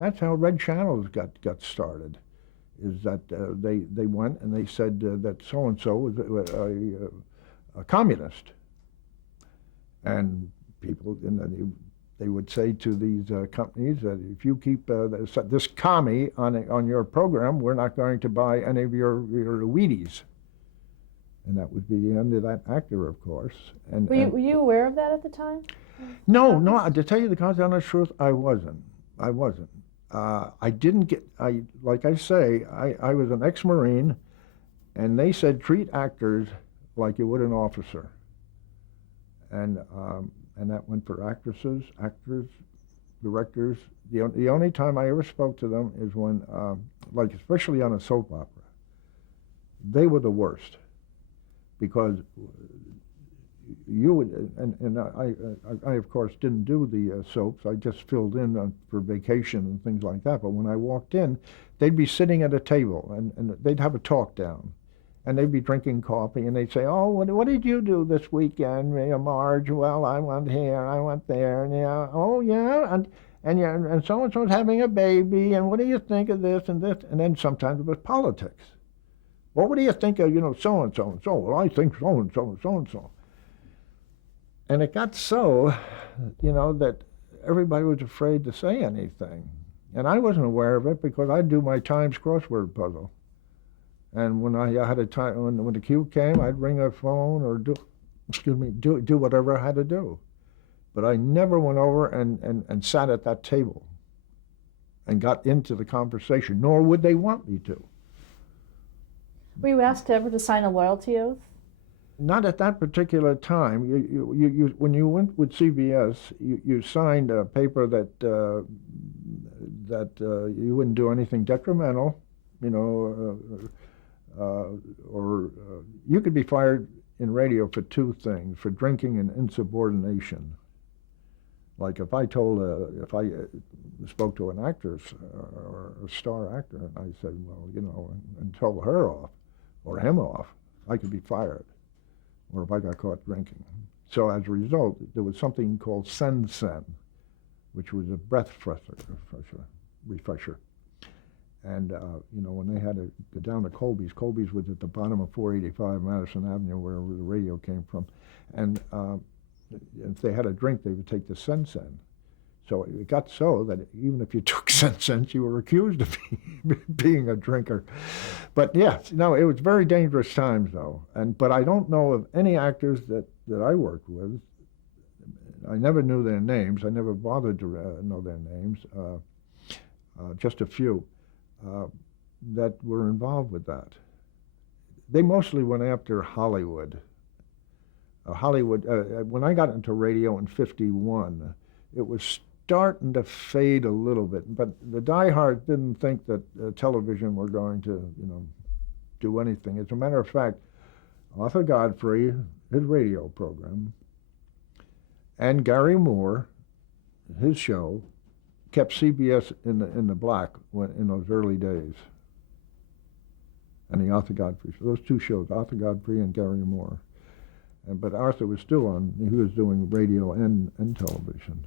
That's how Red Channels got started. Is that they went and they said that so and so was a communist, and people, and then they would say to these companies that if you keep this commie on your program, we're not going to buy any of your Wheaties. And that would be the end of that actor, of course. Were you aware of that at the time? No, no. To tell you the God's honest truth, I wasn't. I wasn't. I didn't get. Like I say, I was an ex-Marine, and they said treat actors like you would an officer, and that went for actresses, actors, directors. The only time I ever spoke to them is when, like especially on a soap opera, they were the worst because you would, and I of course didn't do the soaps. I just filled in for vacation and things like that. But when I walked in, they'd be sitting at a table and they'd have a talk down, and they'd be drinking coffee, and they'd say, "Oh, what did you do this weekend, Marge? Well, I went here, I went there, and yeah, oh yeah, and yeah, and so and so's having a baby, and what do you think of this and this?" And then sometimes it was politics. Well, what do you think of so and so and so? Well, I think so and so and so and so. And it got so, that everybody was afraid to say anything. And I wasn't aware of it because I'd do my Times crossword puzzle. And when I had a time, when the cue came, I'd ring a phone or do whatever I had to do. But I never went over and sat at that table and got into the conversation, nor would they want me to. Were you asked ever to sign a loyalty oath? Not at that particular time. When you went with CBS, you signed a paper that you wouldn't do anything detrimental, or you could be fired in radio for two things: for drinking and insubordination. Like if I spoke to an actress or a star actor, and I said, well, and told her off or him off, I could be fired, or if I got caught drinking. So as a result, there was something called Sen, which was a breath refresher. And, when they had to go down to Colby's was at the bottom of 485 Madison Avenue, where the radio came from. And if they had a drink, they would take the Sen. So it got so that even if you took Sen, you were accused of being a drinker. But yeah, no, it was very dangerous times, though. But I don't know of any actors that I worked with. I never knew their names. I never bothered to know their names. Just a few that were involved with that. They mostly went after Hollywood. When I got into radio in '51, it was starting to fade a little bit, but the diehards didn't think that television were going to, do anything. As a matter of fact, Arthur Godfrey, his radio program, and Gary Moore, his show, kept CBS in the black in those early days. And the Arthur Godfrey, those two shows, Arthur Godfrey and Gary Moore. But Arthur was still on. He was doing radio and television.